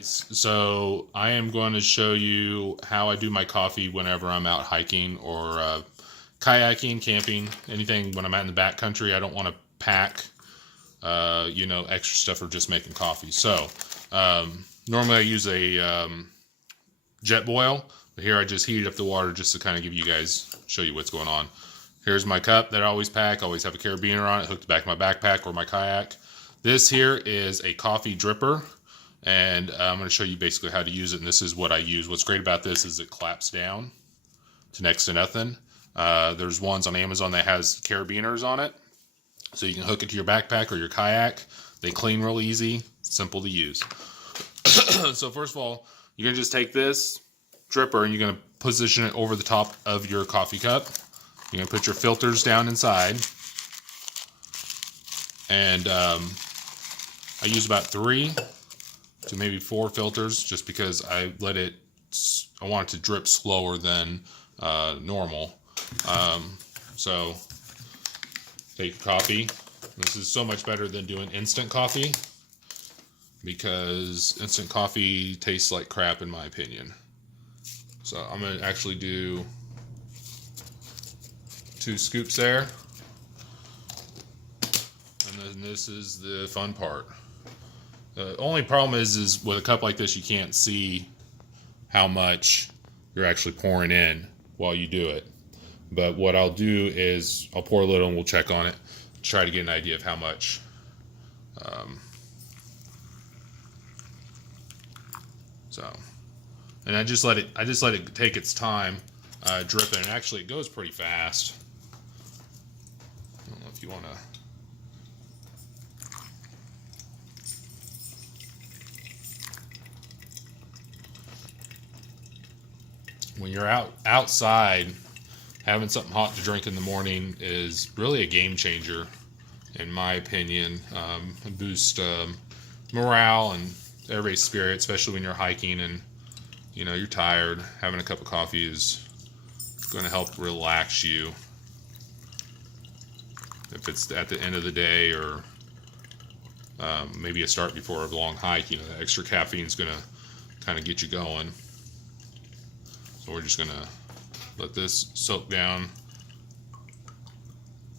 So I am going to show you how I do my coffee whenever I'm out hiking or kayaking, camping, anything when I'm out in the backcountry. I don't want to pack, extra stuff for just making coffee. So normally I use a jet boil, but here I just heated up the water just to kind of show you what's going on. Here's my cup that I always pack. I always have a carabiner on it, hooked to the back of my backpack or my kayak. This here is a coffee dripper. And I'm going to show you basically how to use it, and this is what I use. What's great about this is it claps down to next to nothing. There's ones on Amazon that has carabiners on it, so you can hook it to your backpack or your kayak. They clean real easy, simple to use. So first of all, you're going to just take this dripper and you're going to position it over the top of your coffee cup. You're going to put your filters down inside, and I use about 3 to maybe 4 filters, just because I want it to drip slower than normal. So take coffee. This is so much better than doing instant coffee, because instant coffee tastes like crap in my opinion. So I'm going to actually do 2 scoops there. And then this is the fun part. The only problem is with a cup like this, you can't see how much you're actually pouring in while you do it. But what I'll do is I'll pour a little and we'll check on it, try to get an idea of how much. And I just let it take its time dripping, and actually it goes pretty fast. I don't know if you want to. When you're outside, having something hot to drink in the morning is really a game changer, in my opinion. It boosts morale and everybody's spirit, especially when you're hiking and you're tired. Having a cup of coffee is going to help relax you. If it's at the end of the day or maybe a start before a long hike, the extra caffeine is going to kind of get you going. So we're just gonna let this soak down.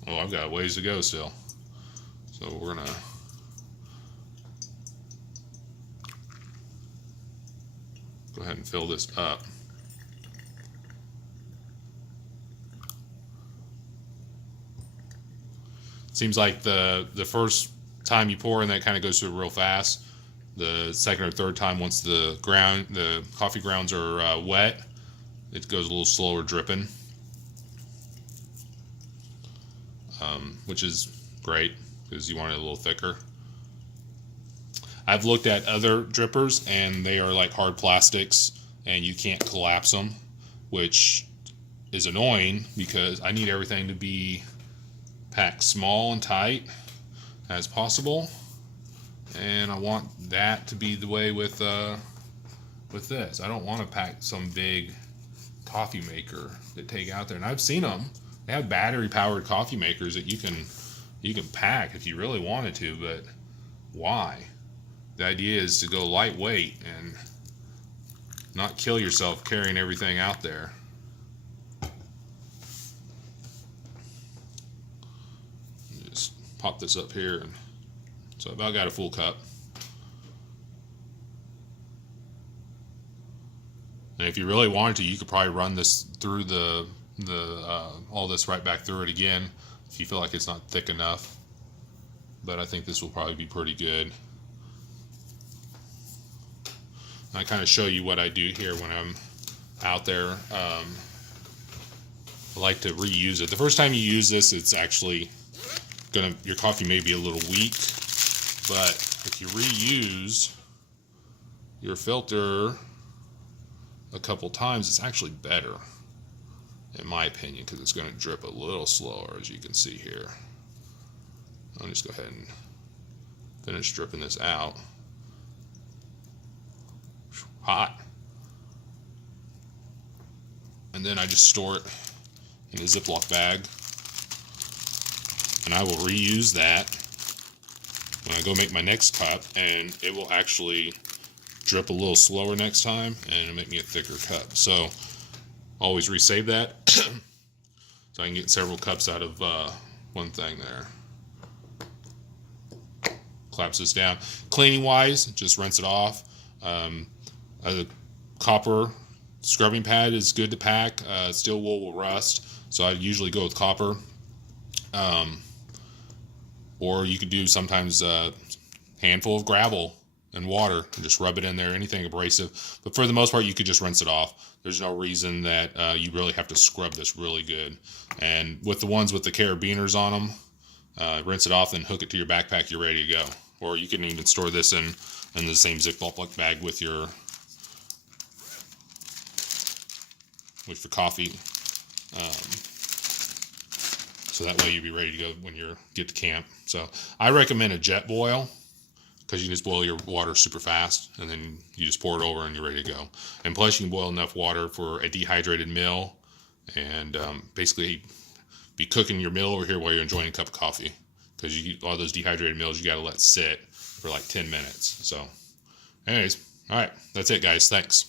Oh, I've got a ways to go still. So we're gonna go ahead and fill this up. Seems like the first time you pour in, that kind of goes through real fast. The second or third time, once the coffee grounds are wet, it goes a little slower dripping, which is great because you want it a little thicker. I've looked at other drippers and they are like hard plastics and you can't collapse them, which is annoying because I need everything to be packed small and tight as possible, and I want that to be the way with this. I don't want to pack some big coffee maker that take out there, and I've seen them. They have battery powered coffee makers that you can pack if you really wanted to, but why? The idea is to go lightweight and not kill yourself carrying everything out there. Just pop this up here, and so I've about got a full cup. And if you really wanted to, you could probably run this through all this right back through it again if you feel like it's not thick enough. But I think this will probably be pretty good. I kind of show you what I do here when I'm out there. I like to reuse it. The first time you use this, it's actually your coffee may be a little weak, but if you reuse your filter a couple times, it's actually better, in my opinion, because it's going to drip a little slower, as you can see here. I'll just go ahead and finish dripping this out. Hot. And then I just store it in a Ziploc bag, and I will reuse that when I go make my next cup, and it will actually drip a little slower next time, and it'll make me a thicker cup. So always resave that so I can get several cups out of one thing there. Collapse this down. Cleaning wise, just rinse it off. A copper scrubbing pad is good to pack. Steel wool will rust, so I usually go with copper. Or you could do sometimes a handful of gravel and water and just rub it in there, anything abrasive. But for the most part, you could just rinse it off. There's no reason that you really have to scrub this really good. And with the ones with the carabiners on them, rinse it off and hook it to your backpack, you're ready to go. Or you can even store this in the same Ziploc bag with your coffee. So that way you'll be ready to go when you get to camp. So I recommend a jet boil, because you can just boil your water super fast, and then you just pour it over and you're ready to go. And plus you can boil enough water for a dehydrated meal, and basically be cooking your meal over here while you're enjoying a cup of coffee. Because all those dehydrated meals you got to let sit for like 10 minutes. So anyways, all right, that's it guys. Thanks.